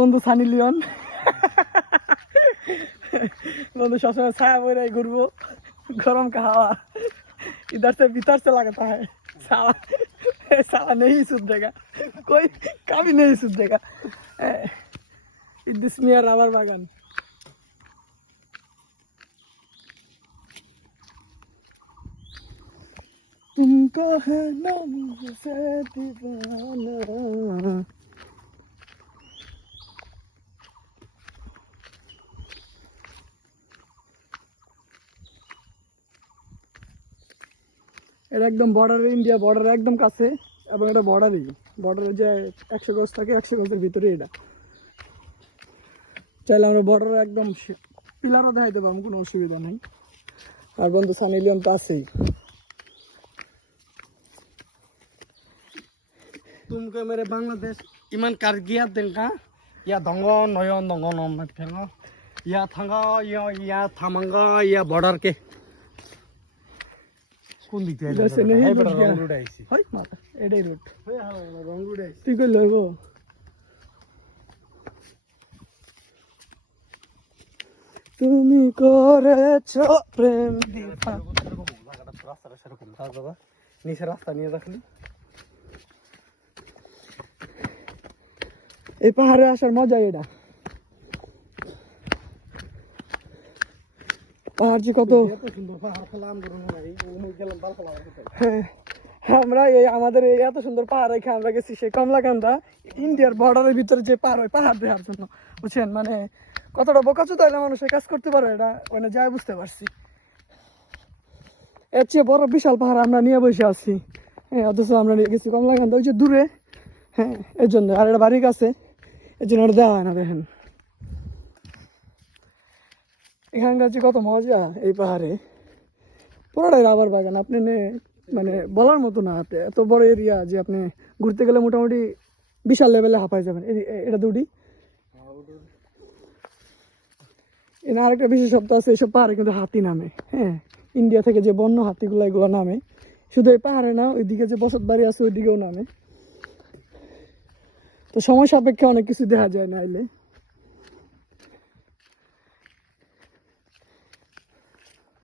বন্ধু সানি লিওন বন্ধু সবসমय ছায়া বইরে घूरबो गरम का हवा इधर से भीतर से लगता है साला साला नहीं सुधरेगा कोई कभी नहीं सुधरेगा दिस मिया रबर बागान तुमको है ना मुझसे दीवाना এটা একদম বর্ডারে ইন্ডিয়া বর্ডারে একদম কাছে এবং এটা বর্ডারে যে 100 গজ থাকে 100 গজের ভিতরে এটা চাইলে আমরা বর্ডারে একদম পিলারও দেখাইতে পারবো কোনো অসুবিধা নেই আর বন্ধু সানি লিওন তো আছেই तुमको मेरे बांग्लादेश इमान कर गया दिन का या दंगो नयो दंगो नम फेंगो या थंगो या थमंगो या बॉर्डर के কোন দিক থেকে जैसे नहीं है रुक बड़ा गया रंग रोड आইছি হয় মাথা এটাই রুট হয় হ্যাঁ রং রোড আইছি তুই কই লইব তুমি করেছো প্রেম দিফা রাস্তাটা সেরকম থাক বাবা নিচে রাস্তা নিয়ে রাখলি এই পাহাড়ে আসার মজা এটা পাহাড় যে কত এত সুন্দর পাহাড় ফলাম করুন ভাই ওই গেলাম বাল ফলাম আমরা এই আমাদের এই এত সুন্দর পাহাড় রেখে আমরা গেছি সেই কমলাকান্দা ইন্ডিয়ার বর্ডারের ভিতরে যে পাহাড় ওই পাহাড় দেখার জন্য বুঝছেন মানে কতটা বোকাচু তাইলে মানুষের কাজ করতে পারে এটা মানে যাই বুঝতে পারছি এর চেয়ে বড় বিশাল পাহাড় আমরা নিয়ে বসে আছি হ্যাঁ অথচ আমরা নিয়ে গেছি কমলাকান্দা ওই যে দূরে হ্যাঁ এর জন্য আর এটা বাড়ির কাছে এর জন্য ওটা দেওয়া হয় না দেখেন এখানকার যে কত মজা এই পাহাড়ে পুরোটাই রাবার বাগান আপনি মানে বলার মতো না এত বড় এরিয়া যে আপনি ঘুরতে গেলে মোটামুটি বিশাল লেভেলে হাঁপাই যাবেন এটা দুটি এর আরেকটা বিশেষত্ব আছে এইসব পাহাড়ে কিন্তু হাতি নামে হ্যাঁ ইন্ডিয়া থেকে যে বন্য হাতিগুলো এগুলো নামে শুধু এই পাহাড়ে না ওইদিকে যে বসত বাড়ি আছে ওইদিকেও নামে তো সময় সাপেক্ষে অনেক কিছু দেখা যায় না আইলে